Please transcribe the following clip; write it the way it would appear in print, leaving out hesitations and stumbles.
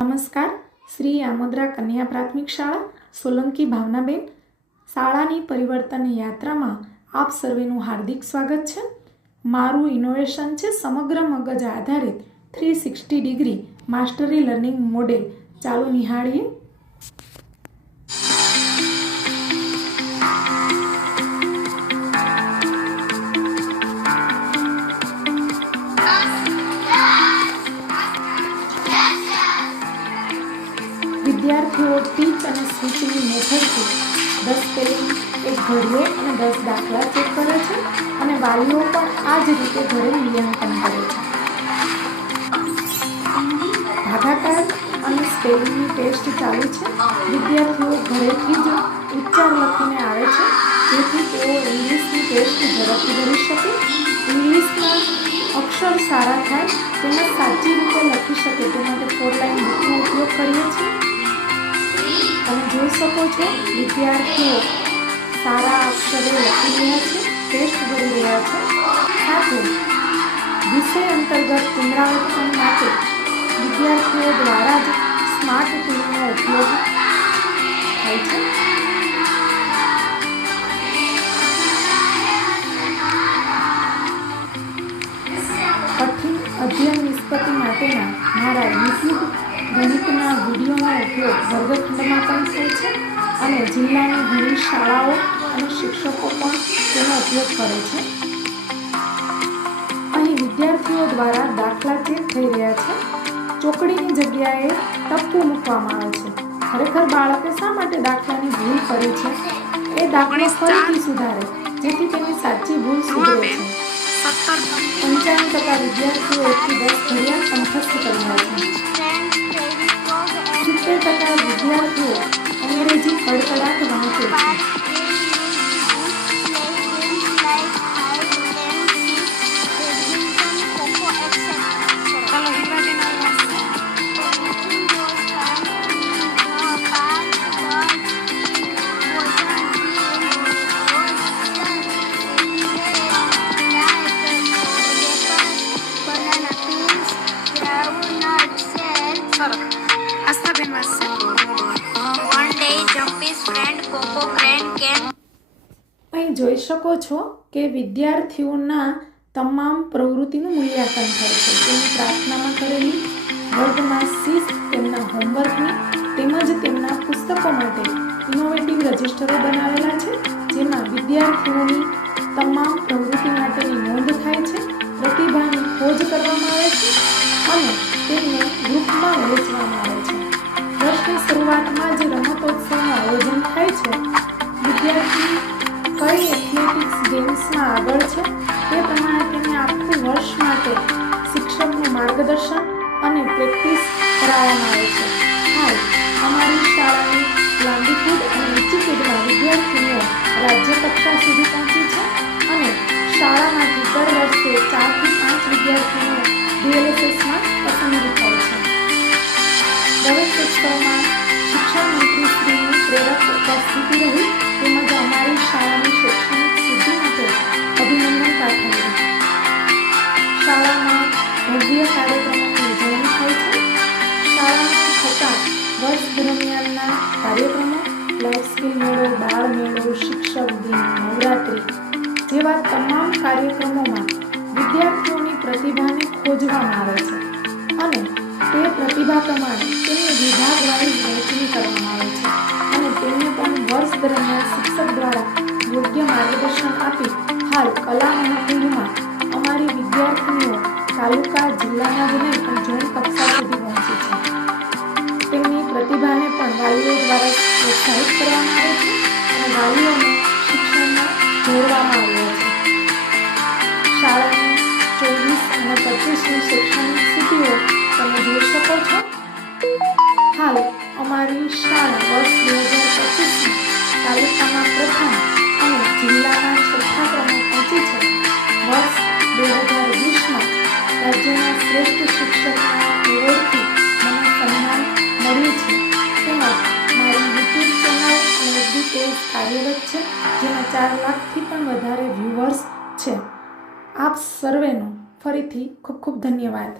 નમસ્કાર. શ્રી આમોદરા કન્યા પ્રાથમિક શાળા સોલંકી ભાવનાબેન શાળાની પરિવર્તન યાત્રામાં આપ સર્વેનું હાર્દિક સ્વાગત છે. મારું ઇનોવેશન છે સમગ્ર મગજ આધારિત 360 ડિગ્રી માસ્ટરી લર્નિંગ મોડેલ. ચાલો નિહાળીએ. વિદ્યાર્થીઓ ટીચ અને સ્વિચની મેથડથી 10 સ્પેલિંગ, એક ઘડીઓ અને 10 દાખલા ચેક કરે છે અને વાલીઓ પણ આ જ રીતે ઘરે મૂલ્યાંકન કરે છે. ભાગાકાર અને સ્પેલિંગની ટેસ્ટ ચાલુ છે. વિદ્યાર્થીઓ ઘરેથી જ ઉચ્ચાર લખીને આવે છે જેથી તેઓ ઇંગ્લિશની ટેસ્ટ ઝડપથી ભરી શકે, ઇંગ્લિશના અક્ષર સારા થાય તેમજ સાચી રીતે લખી શકે તે માટે 4 લાઇન બુકનો ઉપયોગ કરીએ છીએ. તમે જોઈ શકો છો વિદ્યાર્થીઓ સારા અક્ષરે લખી રહ્યા છે, ટેસ્ટ ભરી રહ્યા છે. સાથે વિષય અંતર્ગત પુનરાવર્તન માટે વિદ્યાર્થીઓ દ્વારા જ સ્માર્ટ ટૂલનો ઉપયોગ થાય છે. કઠિન અધ્યયન નિષ્પત્તિ માટેના મારા યુટ્યુબ ગણિતના વિડીયોનો ઉપયોગ વર્ગખંડમાં પણ થાય છે અને જિલ્લાની ઘણી શાળાઓ અને શિક્ષકો પણ તેનો ઉપયોગ કરે છે. અહીં વિદ્યાર્થીઓ દ્વારા દાખલા ચેક થઈ રહ્યા છે. ચોકડીની જગ્યાએ ટપકું મૂકવામાં આવે છે. ખરેખર બાળકે શા માટે દાખલાની ભૂલ કરી છે એ દાખલો ફરીથી સુધારે જેથી તેની સાચી ભૂલ સુધરે છે. 95% વિદ્યાર્થીઓ 1 થી 10 ઘડિયા કંઠસ્થ કર્યા છે. 70% વિદ્યાર્થીઓ અંગ્રેજી કડકડાટ વાંચે છે. અહીં જોઈ શકો છો કે વિદ્યાર્થીઓના તમામ પ્રવૃત્તિનું મૂલ્યાંકન થાય છે. તેમની પ્રાર્થનામાં કરેલી, વર્ગમાં શિસ્ત, તેમના હોમવર્કની તેમજ તેમના પુસ્તકો માટે ઇનોવેટિવ રજિસ્ટરો બનાવેલા છે જેમાં વિદ્યાર્થીઓની તમામ પ્રવૃત્તિ માટેની નોંધ થાય છે, પ્રતિભાની ખોજ કરવામાં આવે છે અને તેમને ગ્રુપમાં વહેંચવામાં આવે છે. વર્ષની શરૂઆતમાં જે રમતોત્સવનું આયોજન થાય છે, વિદ્યાર્થી કઈ એથ્લેટિક્સ ગેમ્સમાં આગળ છે તે પ્રમાણે તેને આખું વર્ષ માટે શિક્ષકનું માર્ગદર્શન અને પ્રેક્ટિસ કરાવવામાં આવે છે. હાલ અમારી શાળાની લાંબીકૂદ અને ઊંચીકૂદમાં વિદ્યાર્થીઓ રાજ્ય કક્ષા સુધી પહોંચી છે અને શાળામાંથી દર વર્ષે 4 થી 5 વિદ્યાર્થીઓ DLSSમાં પસંદગી થાય છે. પ્રવેશોત્સવમાં શિક્ષણ મંત્રી શ્રીની પ્રેરક ઉપસ્થિતિ રહી તેમજ અમારી શાળાની શૈક્ષણિક સિદ્ધિ માટે અભિનંદન પાઠવ્યું. શાળામાં ભવ્ય કાર્યક્રમોની ઉજવણી થાય છે. શાળામાં થતા વર્ષ દરમિયાનના કાર્યક્રમો, લાઈફ સ્કિલ મેળો, બાળ મેળો, શિક્ષક દિન, નવરાત્રિ જેવા તમામ કાર્યક્રમોમાં વિદ્યાર્થીઓની પ્રતિભાને ખોજવામાં આવે છે અને તે પ્રતિભા પ્રમાણે તેમને વિભાગ વાઇઝ વહેંચણી કરવામાં આવે છે અને તેમને પણ વર્ષ દરમિયાન શિક્ષક દ્વારા યોગ્ય માર્ગદર્શન આપી હાલ કલા મહાકુંભમાં અમારી વિદ્યાર્થીનીઓ તાલુકા, જિલ્લાના જ નહીં પણ ઝોન કક્ષા સુધી પહોંચી છે. તેમની પ્રતિભાને પણ વાલીઓ દ્વારા પ્રોત્સાહિત કરવામાં આવે છે અને વાલીઓને શિક્ષણમાં જોડવામાં આવ્યો છે. શાળાની 24 અને 25ની શૈક્ષણિક સિદ્ધિઓ તમે જોઈ શકો છો. હાલ અમારી શાળા વર્ષ 2025માં તાલુકામાં પ્રથમ અને જિલ્લાના 6થા ક્રમે પહોંચી છે. વર્ષ 2020માં રાજ્યના શ્રેષ્ઠ શિક્ષકના એવોર્ડથી મને સન્માન મળ્યું છે. તેમજ મારી યુટ્યુબ ચેનલ અને FB પેજ કાર્યરત છે જેમાં 4 લાખથી પણ વધારે વ્યુઅર્સ છે. આપ સર્વેનો ફરીથી ખૂબ ખૂબ ધન્યવાદ.